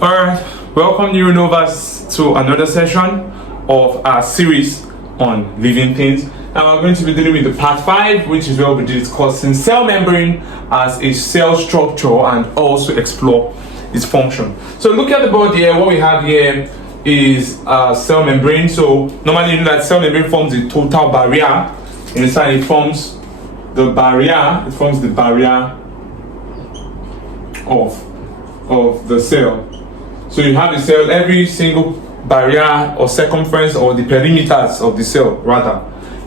Alright, welcome new Novas to another session of our series on living things. Now we're going to be dealing with the part 5, which is where we'll be discussing cell membrane as a cell structure and also explore its function. So look at the board here. What we have here is cell membrane. So normally you know that cell membrane forms the total barrier. Inside it forms the barrier. It forms the barrier of the cell. So you have the cell, every single barrier or circumference or the perimeters of the cell rather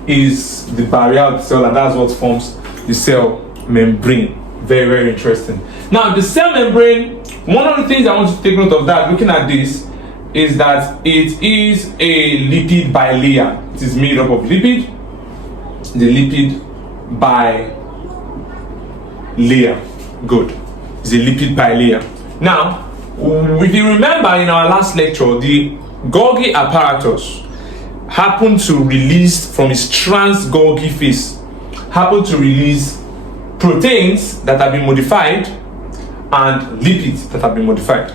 is the barrier of the cell, and that's what forms the cell membrane. Very, very interesting. Now the cell membrane, one of the things I want you to take note of that looking at this is that it is a lipid bilayer. It is made up of lipid, the lipid bilayer. Good. It's a lipid bilayer. Now if you remember in our last lecture, the Golgi apparatus happened to release from its trans-Golgi phase, happened to release proteins that have been modified and lipids that have been modified.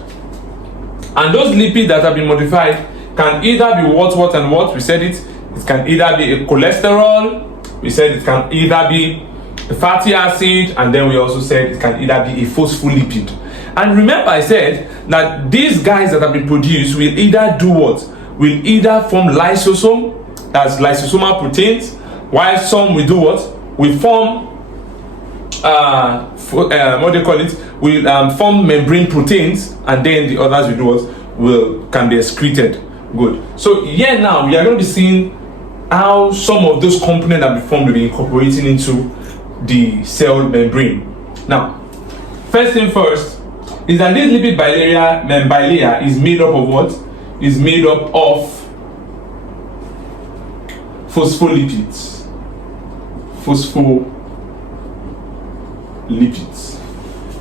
And those lipids that have been modified can either be what and what, we said it can either be a cholesterol, we said it can either be a fatty acid, and then we also said it can either be a phospholipid. And remember I said that these guys that have been produced will either do what? Will either form lysosome, that's lysosomal proteins, while some will do what? Will form what do you call it? Will form membrane proteins, and then the others will do what? Can be excreted. Good. So here now we are going to be seeing how some of those components that be formed will be incorporating into the cell membrane. Now, first thing first is that this lipid bilayer is made up of what? Is made up of phospholipids. Phospholipids.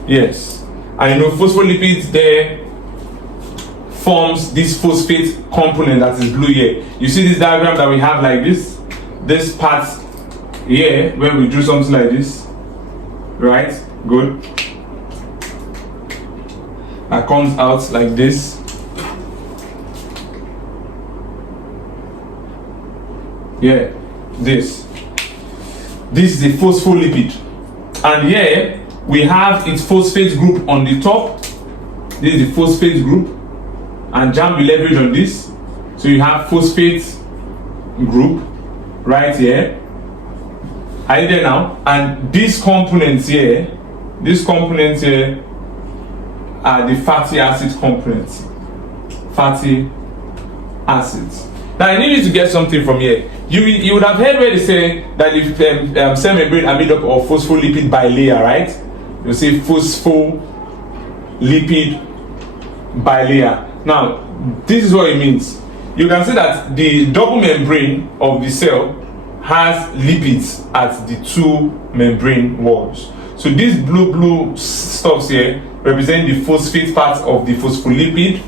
Yes. I know phospholipids there forms this phosphate component that is blue here. You see this diagram that we have like this? This part here where we do something like this. Right? Good. That comes out like this. Yeah, this is a phospholipid, and here we have its phosphate group on the top. This is the phosphate group, and JAMB will leverage on this. So you have phosphate group right here. Are you there now? And these components here are the fatty acid components. Fatty acids. Now I need you to get something from here. You would have heard where they say that if cell membrane are made up of phospholipid bilayer, right? You say phospholipid bilayer. Now this is what it means. You can see that the double membrane of the cell has lipids at the two membrane walls. So these blue stuffs here represent the phosphate part of the phospholipid,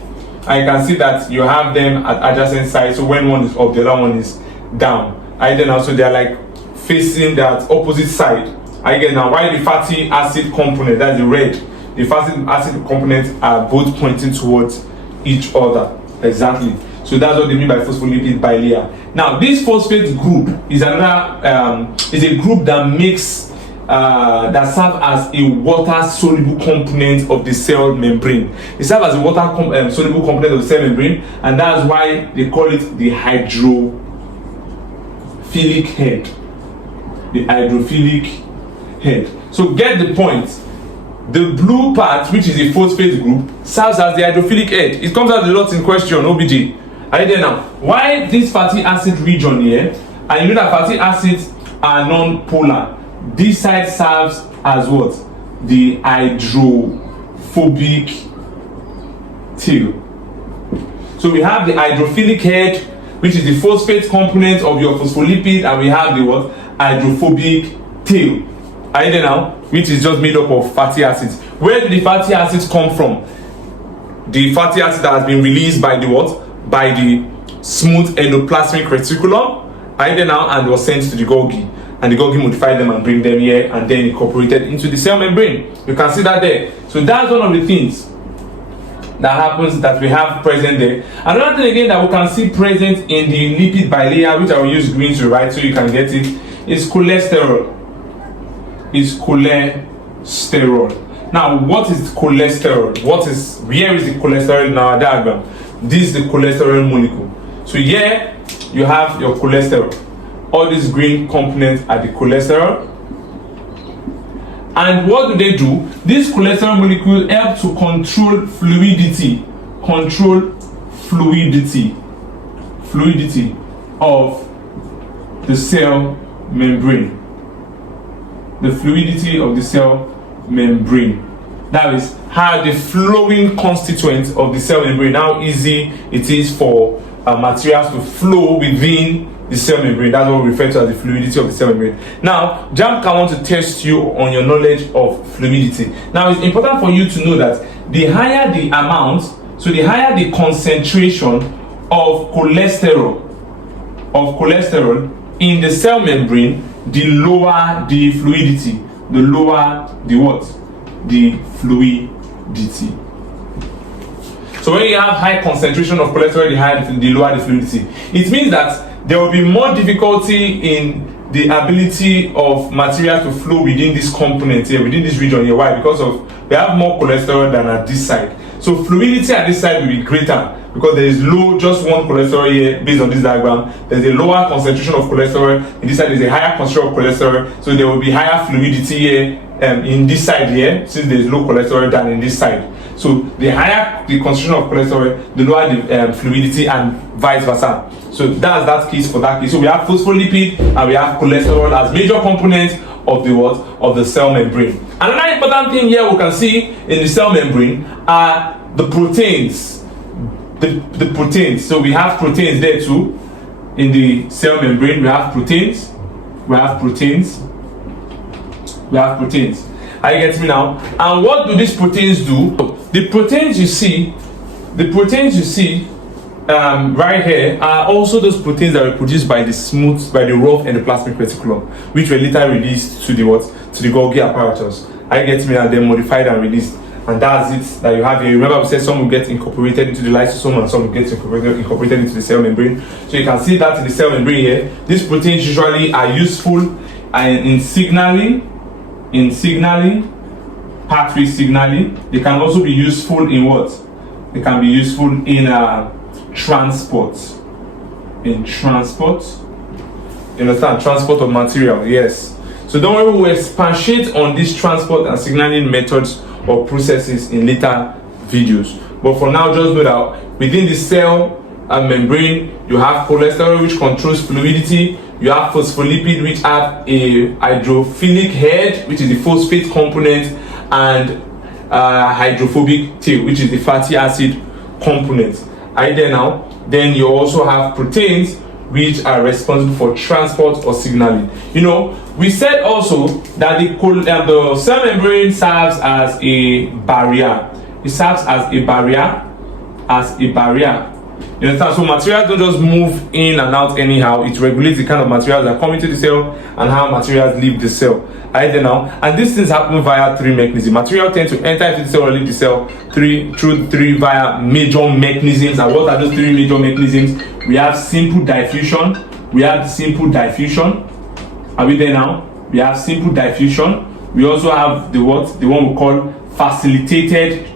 and you can see that you have them at adjacent sides. So when one is up, the other one is down. And then also they are like facing that opposite side. Again, now while the fatty acid component, that's the red, the fatty acid components are both pointing towards each other. Exactly. So that's what they mean by phospholipid bilayer. Now this phosphate group is another is a group that makes that serve as a water soluble component of the cell membrane. It serves as a water soluble component of the cell membrane, and that's why they call it the hydrophilic head. The hydrophilic head. So get the point. The blue part, which is a phosphate group, serves as the hydrophilic head. It comes out a lot in question, OBJ. Are you there now? Why this fatty acid region here? And you know that fatty acids are non-polar. This side serves as what? The hydrophobic tail. So we have the hydrophilic head, which is the phosphate component of your phospholipid, and we have the what? Hydrophobic tail. Are you there now? Which is just made up of fatty acids. Where do the fatty acids come from? The fatty acid that has been released by the what? By the smooth endoplasmic reticulum. Are you there now? And was sent to the Golgi. And the Golgi modified them and bring them here and then incorporated into the cell membrane. You can see that there. So that's one of the things that happens that we have present there. Another thing again that we can see present in the lipid bilayer, which I will use green to write so you can get it, is cholesterol. Now, what is cholesterol? Where is the cholesterol in our diagram? This is the cholesterol molecule. So here you have your cholesterol. All these green components are the cholesterol. And what do? This cholesterol molecule help to control fluidity of the cell membrane. The fluidity of the cell membrane. That is how the flowing constituents of the cell membrane, how easy it is for materials to flow within the cell membrane. That's what we refer to as the fluidity of the cell membrane. Now, JAMB can want to test you on your knowledge of fluidity. Now, it's important for you to know that the higher the amount, so the higher the concentration of cholesterol in the cell membrane, the lower the fluidity. The lower the what? The fluidity. So when you have high concentration of cholesterol, the lower the fluidity. It means that there will be more difficulty in the ability of material to flow within this component here, within this region here. Why? Because we have more cholesterol than at this side. So fluidity at this side will be greater because there is just one cholesterol here based on this diagram. There's a lower concentration of cholesterol. In this side, there's a higher concentration of cholesterol. So there will be higher fluidity here in this side here, since there is low cholesterol than in this side. So the higher the concentration of cholesterol, the lower the fluidity, and vice versa. So that's that case for that case. So we have phospholipid and we have cholesterol as major components of the what? Of the cell membrane. Another important thing here we can see in the cell membrane are the proteins. The proteins. So we have proteins there too. In the cell membrane, we have proteins. Are you getting me now? And what do these proteins do? The proteins you see right here are also those proteins that were produced by the rough endoplasmic reticulum, which were later released to the Golgi apparatus. Are you getting me now? They're modified and released. And that's it that you have here. Remember, we said some will get incorporated into the lysosome and some will get incorporated into the cell membrane. So you can see that in the cell membrane here. These proteins usually are useful in signaling, pathway signaling. They can also be useful in what? They can be useful in transport. You understand? Transport of material, yes. So don't worry, we'll expatiate on these transport and signaling methods or processes in later videos. But for now, just know that within the cell and membrane, you have cholesterol, which controls fluidity. You have phospholipid, which have a hydrophilic head, which is the phosphate component, and hydrophobic tail, which is the fatty acid component. Are you there now? Then you also have proteins, which are responsible for transport or signaling. You know, we said also that the cell membrane serves as a barrier. It serves as a barrier. You understand? So materials don't just move in and out anyhow. It regulates the kind of materials that come into the cell and how materials leave the cell. Right there now. And these things happen via three mechanisms. Material tend to enter into the cell or leave the cell through three via major mechanisms. And what are those three major mechanisms? We have simple diffusion. Are we there now? We have simple diffusion. We also have the one we call facilitated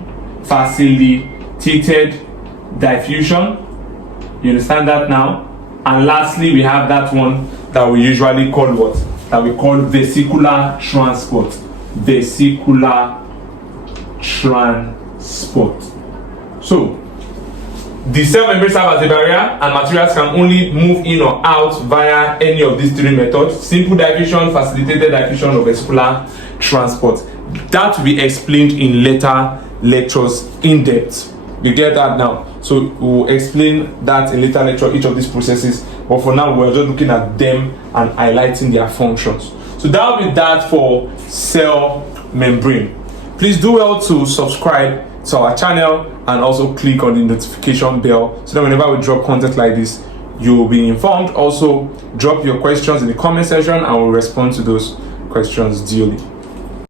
diffusion. You understand that now? And lastly, we have that one that we usually call what? That we call vesicular transport. So the cell membrane serves as a barrier, and materials can only move in or out via any of these three methods: simple diffusion, facilitated diffusion, or vesicular transport. That will be explained in later lectures in depth. You get that now? So we'll explain that in later lecture, each of these processes. But for now, we're just looking at them and highlighting their functions. So that will be that for cell membrane. Please do well to subscribe to our channel and also click on the notification bell so that whenever we drop content like this, you will be informed. Also, drop your questions in the comment section and we'll respond to those questions duly.